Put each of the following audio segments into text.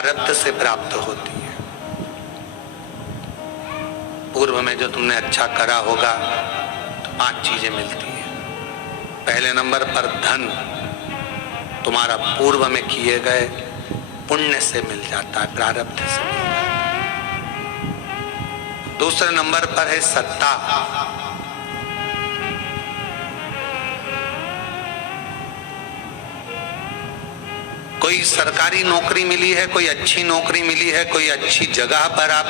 प्रारब्ध से प्राप्त होती है। पूर्व में जो तुमने अच्छा करा होगा तो 5 चीजें मिलती हैं। पहले नंबर पर धन तुम्हारा पूर्व में किए गए पुण्य से मिल जाता है, प्रारब्ध से मिल जाता है। दूसरे नंबर पर है सत्ता। कोई सरकारी नौकरी मिली है, कोई अच्छी नौकरी मिली है, कोई अच्छी जगह पर आप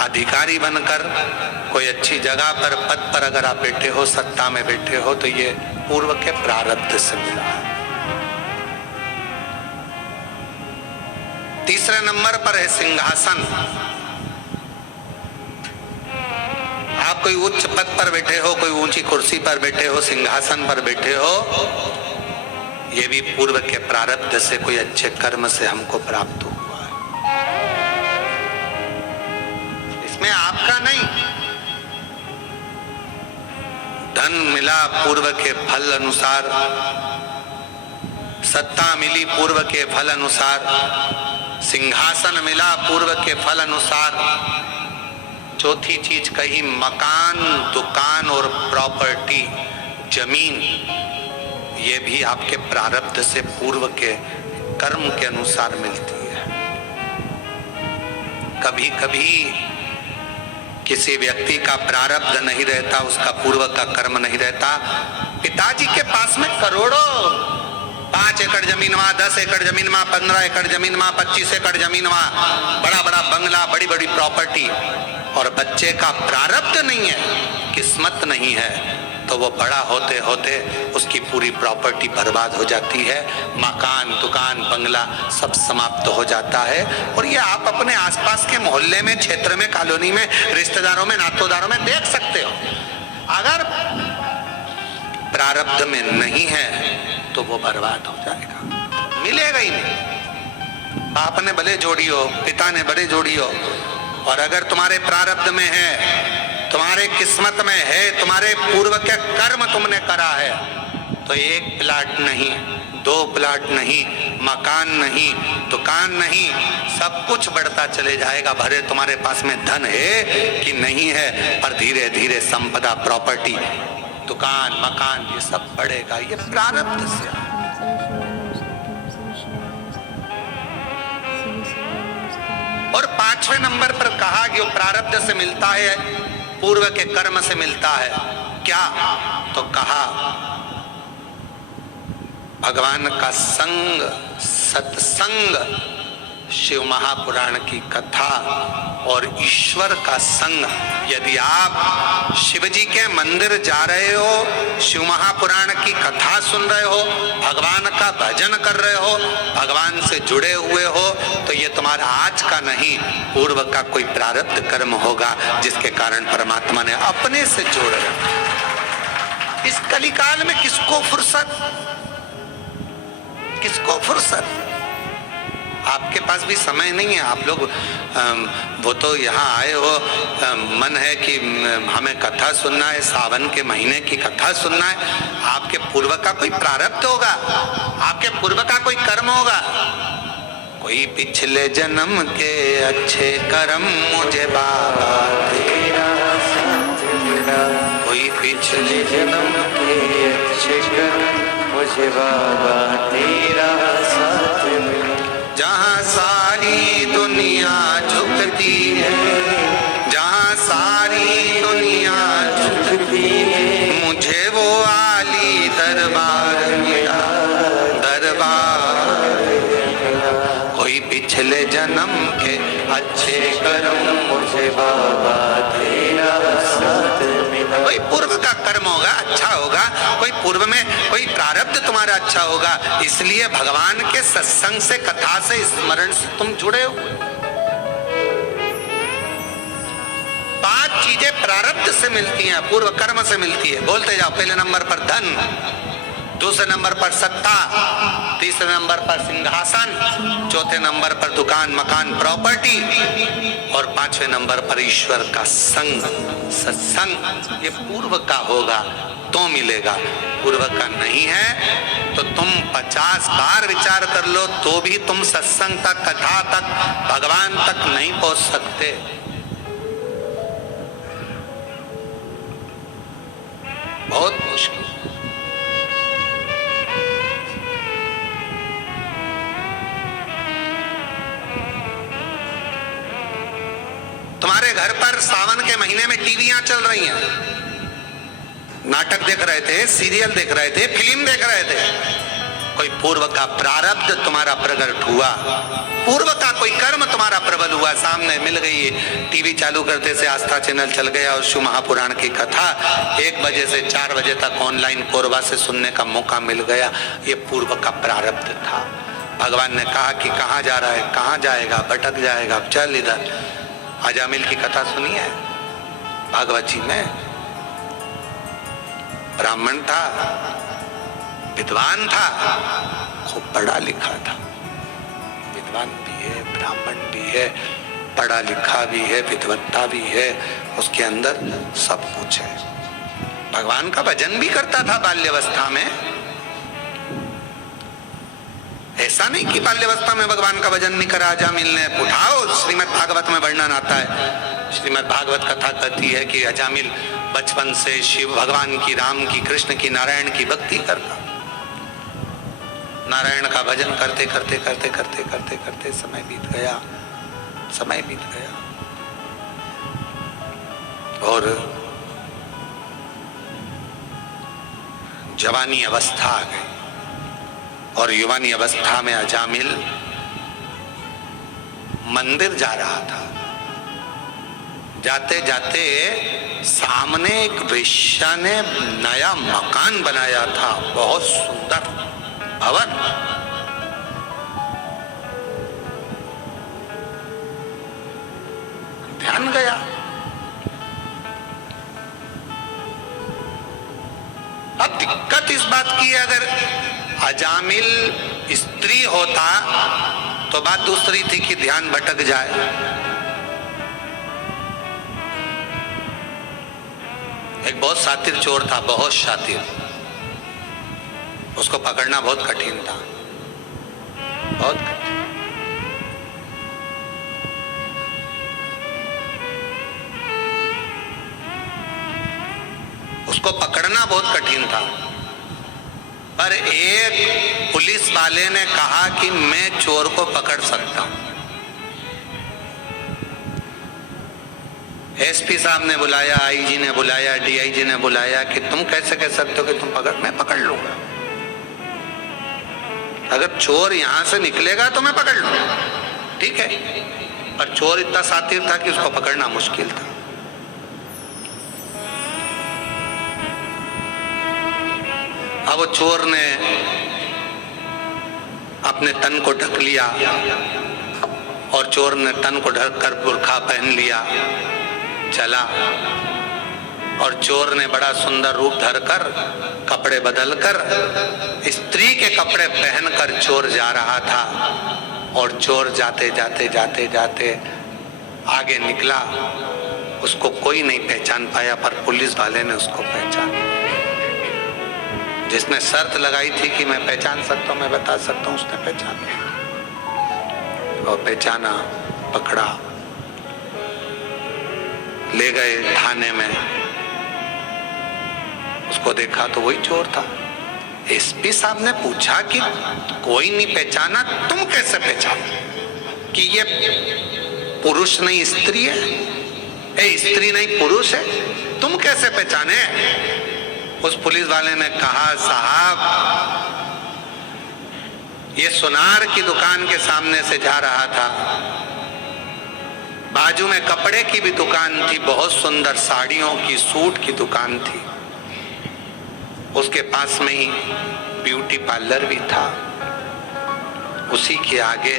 अधिकारी बनकर कोई अच्छी जगह पर पद पर अगर आप बैठे हो, सत्ता में बैठे हो, तो ये पूर्व के प्रारब्ध से मिला है। तीसरे नंबर पर है सिंहासन। आप कोई उच्च पद पर बैठे हो, कोई ऊंची कुर्सी पर बैठे हो, सिंहासन पर बैठे हो, ये भी पूर्व के प्रारब्ध से, कोई अच्छे कर्म से हमको प्राप्त हुआ है। इसमें आपका नहीं। धन मिला पूर्व के फल अनुसार, सत्ता मिली पूर्व के फल अनुसार, सिंहासन मिला पूर्व के फल अनुसार। चौथी चीज कही मकान, दुकान और प्रॉपर्टी, जमीन, ये भी आपके प्रारब्ध से, पूर्व के कर्म के अनुसार मिलती है। कभी कभी किसी व्यक्ति का प्रारब्ध नहीं रहता, उसका पूर्व का कर्म नहीं रहता। पिताजी के पास में करोड़ों, 5 एकड़ जमीन वहां, 10 एकड़ जमीन वहां, 15 एकड़ जमीन वहां, 25 एकड़ जमीन वहां, बड़ा बड़ा बंगला, बड़ी बड़ी प्रॉपर्टी, और बच्चे का प्रारब्ध नहीं है, किस्मत नहीं है, तो वो बड़ा होते होते उसकी पूरी प्रॉपर्टी बर्बाद हो जाती है। मकान, दुकान, बंगला सब समाप्त हो जाता है। और ये आप अपने आसपास के मोहल्ले में, क्षेत्र में, कॉलोनी में, रिश्तेदारों में, नातेदारों में देख सकते हो। अगर प्रारब्ध में नहीं है तो वो बर्बाद हो जाएगा, मिलेगा ही नहीं। बाप ने भले जोड़ी हो, पिता ने भले जोड़ी हो, और अगर तुम्हारे प्रारब्ध में है, तुम्हारे किस्मत में है, तुम्हारे पूर्व के कर्म तुमने करा है, तो 1 प्लाट नहीं, 2 प्लाट नहीं, मकान नहीं, दुकान नहीं, सब कुछ बढ़ता चले जाएगा। भरे तुम्हारे पास में धन है कि नहीं है, पर धीरे धीरे संपदा, प्रॉपर्टी, दुकान, मकान, ये सब बढ़ेगा। ये प्रारब्ध से। और 5वें नंबर पर कहा कि वो प्रारब्ध से मिलता है, पूर्व के कर्म से मिलता है। क्या? तो कहा भगवान का संग, सत्संग, शिव महापुराण की कथा और ईश्वर का संग। यदि आप शिव जी के मंदिर जा रहे हो, शिव महापुराण की कथा सुन रहे हो, भगवान का भजन कर रहे हो, भगवान से जुड़े हुए हो, तो ये तुम्हारा आज का नहीं, पूर्व का कोई प्रारब्ध कर्म होगा, जिसके कारण परमात्मा ने अपने से जोड़ रखा। इस कलिकाल में किसको फुर्सत, किसको फुर्सत? आपके पास भी समय नहीं है। आप लोग वो तो यहाँ आए हो, मन है कि हमें कथा सुनना है, सावन के महीने की कथा सुनना है। आपके पूर्व का कोई प्रारब्ध होगा, आपके पूर्व का कोई कर्म होगा। कोई पिछले जन्म के अच्छे कर्म मुझे बाबा तेरा साथ मिला, कोई पिछले जन्म के अच्छे कर्म मुझे बाबा तेरा साथ मिला। जहाँ सारी दुनिया झुकती है, जहाँ सारी दुनिया झुकती है, मुझे वो आली दरबार मिला, दरबार। कोई पिछले जन्म के अच्छे कर्म मुझे बाबा तेरा साथ मिला। कोई पूर्व का कर्म होगा, अच्छा होगा, कोई पूर्व में कोई प्रारब्ध तुम्हारा अच्छा होगा, इसलिए भगवान के सत्संग से, कथा से, स्मरण से तुम जुड़े हो। 5 चीजें प्रारब्ध से मिलती हैं, पूर्व कर्म से मिलती है। बोलते जाओ। पहले नंबर पर धन, दूसरे नंबर पर सत्ता, तीसरे नंबर पर सिंहासन, चौथे नंबर पर दुकान, मकान, प्रॉपर्टी, और 5वें नंबर पर ईश्वर का संग, सत्संग। ये पूर्व का होगा तो मिलेगा, पूर्व का नहीं है तो तुम 50 बार विचार कर लो तो भी तुम सत्संग तक, कथा तक, भगवान तक नहीं पहुंच सकते। बहुत मुश्किल। तुम्हारे घर पर सावन के महीने में टीवियां चल रही हैं, नाटक देख रहे थे, सीरियल देख रहे थे, फिल्म देख रहे थे, कोई पूर्व का प्रारब्ध तुम्हारा प्रकट हुआ, पूर्व का कोई कर्म तुम्हारा प्रबल हुआ, सामने मिल गई। टीवी चालू करते से आस्था चैनल चल गया और शिव महापुराण की कथा 1 बजे से 4 बजे तक ऑनलाइन कोरबा से सुनने का मौका मिल गया। ये पूर्व का प्रारब्ध था। भगवान ने कहा कि कहाँ जा रहा है, कहाँ जाएगा, भटक जाएगा, चल इधर। अजामिल की कथा सुनी है भागवत जी में? ब्राह्मण था, विद्वान था, खूब पढ़ा लिखा था, विद्वान भी है, ब्राह्मण भी है, पढ़ा लिखा भी है, विद्वत्ता भी है, उसके अंदर सब कुछ है। भगवान का भजन भी करता था बाल्यावस्था में। ऐसा नहीं कि बाल्यावस्था में भगवान का भजन नहीं करा अजामिल ने। उठाओ, श्रीमद् भागवत में वर्णन आता है। श्रीमद् भागवत कथा कहती है कि अजामिल बचपन से शिव भगवान की, राम की, कृष्ण की, नारायण की भक्ति करता, नारायण का भजन करते करते करते करते करते करते समय बीत गया, समय बीत गया और जवानी अवस्था आ गई। और युवानी अवस्था में अजामिल मंदिर जा रहा था। जाते जाते सामने एक वेश्या ने नया मकान बनाया था, बहुत सुंदर भवन। ध्यान गया। अब दिक्कत इस बात की है, अगर अजामिल स्त्री होता तो बात दूसरी थी कि ध्यान भटक जाए। एक बहुत शातिर चोर था, बहुत शातिर, उसको पकड़ना बहुत कठिन था, बहुत कठिन। उसको पकड़ना बहुत कठिन था। पर एक पुलिस वाले ने कहा कि मैं चोर को पकड़ सकता हूं। एसपी साहब ने बुलाया, आईजी ने बुलाया, डीआईजी ने बुलाया कि तुम कैसे कह सकते हो कि तुम पकड़, मैं पकड़ लूंगा। अगर चोर यहां से निकलेगा तो मैं पकड़ लूंगा, ठीक है। पर चोर इतना शातिर था कि उसको पकड़ना मुश्किल था। अब वो चोर ने अपने तन को ढक लिया और चोर ने तन को ढककर बुर्खा पहन लिया, चला। और चोर ने बड़ा सुंदर रूप धरकर, कपड़े बदलकर, स्त्री के कपड़े पहनकर चोर जा रहा था। और चोर जाते जाते जाते जाते आगे निकला, उसको कोई नहीं पहचान पाया, पर पुलिस वाले ने उसको पहचाना। जिसने शर्त लगाई थी कि मैं पहचान सकता हूं, मैं बता सकता हूं, उसने पहचाना और पहचाना, पकड़ा, ले गए थाने में। उसको देखा तो वही चोर था। एसपी साहब ने पूछा कि कोई नहीं पहचाना, तुम कैसे पहचाना कि ये पुरुष नहीं स्त्री है, स्त्री नहीं पुरुष है, तुम कैसे पहचाने? उस पुलिस वाले ने कहा, साहब ये सुनार की दुकान के सामने से जा रहा था, बाजू में कपड़े की भी दुकान थी, बहुत सुंदर साड़ियों की, सूट की दुकान थी, उसके पास में ही ब्यूटी पार्लर भी था, उसी के आगे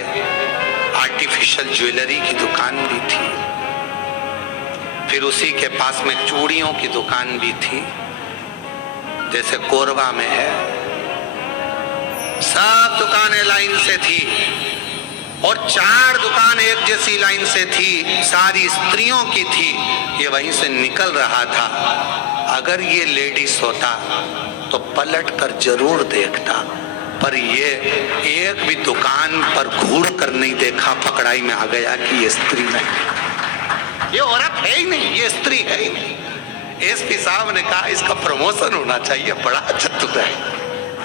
आर्टिफिशियल ज्वेलरी की दुकान भी थी, फिर उसी के पास में चूड़ियों की दुकान भी थी, जैसे कोरबा में है। सब दुकानें लाइन से थी और 4 दुकान एक जैसी लाइन से थी, सारी स्त्रियों की थी। ये वहीं से निकल रहा था अगर ये लेडीज होता तो पलट कर जरूर देखता, पर ये एक भी दुकान पर घूर कर नहीं देखा, पकड़ाई में आ गया कि ये स्त्री नहीं, ये औरत है ही नहीं, ये स्त्री है ही नहीं। एसपी साहब ने कहा इसका प्रमोशन होना चाहिए, बड़ा चतुर है,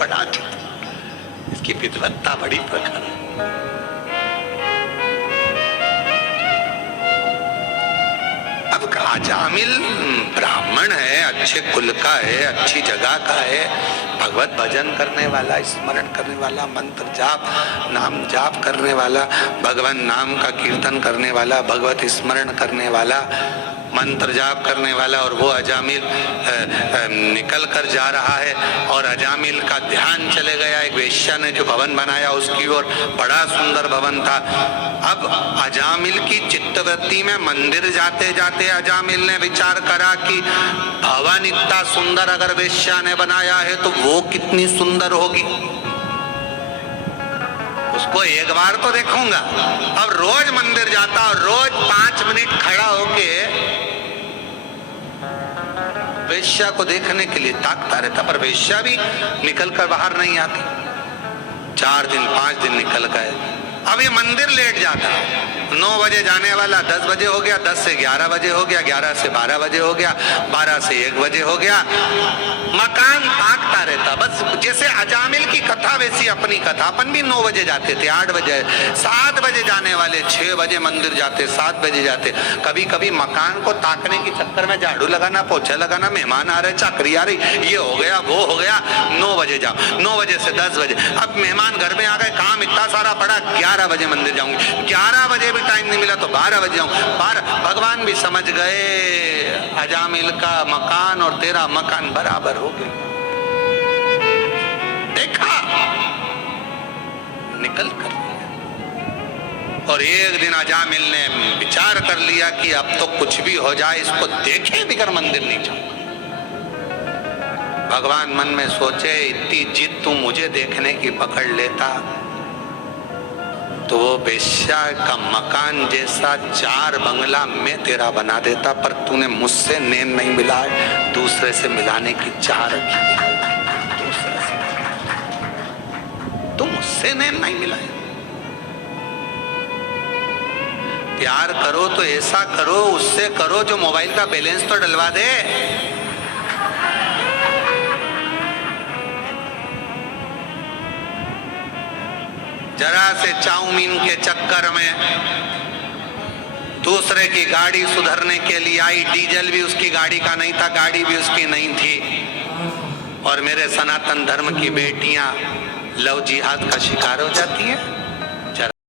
बड़ा चतुर, इसकी विद्वत्ता बड़ी प्रखर है। अब अजामिल ब्राह्मण है, अच्छे कुल का है, अच्छी जगह का है, भगवत भजन करने वाला, स्मरण करने वाला, मंत्र जाप नाम जाप करने वाला, भगवान नाम का कीर्तन करने वाला, भगवत स्मरण करने वाला, मंत्र जाप करने वाला, और वो अजामिल निकल कर जा रहा है और अजामिल का ध्यान चले गया एक वेश्या ने जो भवन बनाया उसकी ओर, बड़ा सुंदर भवन था। अब अजामिल की चित्तवृत्ति में मंदिर जाते जाते अजामिल ने विचार करा कि भवन इतना सुंदर अगर वेश्या ने बनाया है तो वो कितनी सुंदर होगी, उसको एक बार तो देखूंगा। अब रोज मंदिर जाता और रोज 5 मिनट खड़ा होके वेश्या को देखने के लिए ताकता रहता, पर वेश्या भी निकल कर बाहर नहीं आती। 4 दिन 5 दिन निकल गए, अब ये मंदिर लेट जाता, 9 बजे जाने वाला 10 बजे हो गया, 10 से 11 बजे हो गया, 11 से 12 बजे हो गया, 12 से 1 बजे हो गया, मकान ताकता रहता। बस जैसे अजामिल की कथा वैसी अपनी कथा, अपन भी 9 बजे जाते थे, 8 बजे, 7 बजे जाने वाले, 6 बजे मंदिर जाते, 7 बजे जाते। कभी कभी मकान को ताकने के चक्कर में झाड़ू लगाना, पोछा लगाना, मेहमान आ रहे, चाकरी आ रही, ये हो गया वो हो गया, 9 बजे जाओ, 9 बजे से 10 बजे। अब मेहमान घर में आ गए, काम इतना सारा पड़ा, 11 बजे मंदिर जाऊंगी, 11 बजे भी टाइम नहीं मिला तो 12 बजे जाऊं, 12। भगवान भी समझ गए अजामिल का मकान और तेरा मकान बराबर हो गए। देखा, निकल कर लिया। और एक दिन अजामिल ने विचार कर लिया कि अब तो कुछ भी हो जाए, इसको देखे बिगर मंदिर नहीं जाऊंगा। भगवान मन में सोचे, इतनी जिद तू मुझे देखने की पकड़ लेता तो वो वेश्या का मकान जैसा 4 बंगला मैं तेरा बना देता, पर तूने मुझसे नैन नहीं मिलाए, दूसरे से मिलाने की चाह रखी है, दूसरे से, तू मुझसे नैन नहीं मिलाए। प्यार करो तो ऐसा करो, उससे करो जो मोबाइल का बैलेंस तो डलवा दे। जरा से चाउमीन के चक्कर में दूसरे की गाड़ी सुधरने के लिए आई, डीजल भी उसकी गाड़ी का नहीं था, गाड़ी भी उसकी नहीं थी, और मेरे सनातन धर्म की बेटियां लव जिहाद का शिकार हो जाती हैं।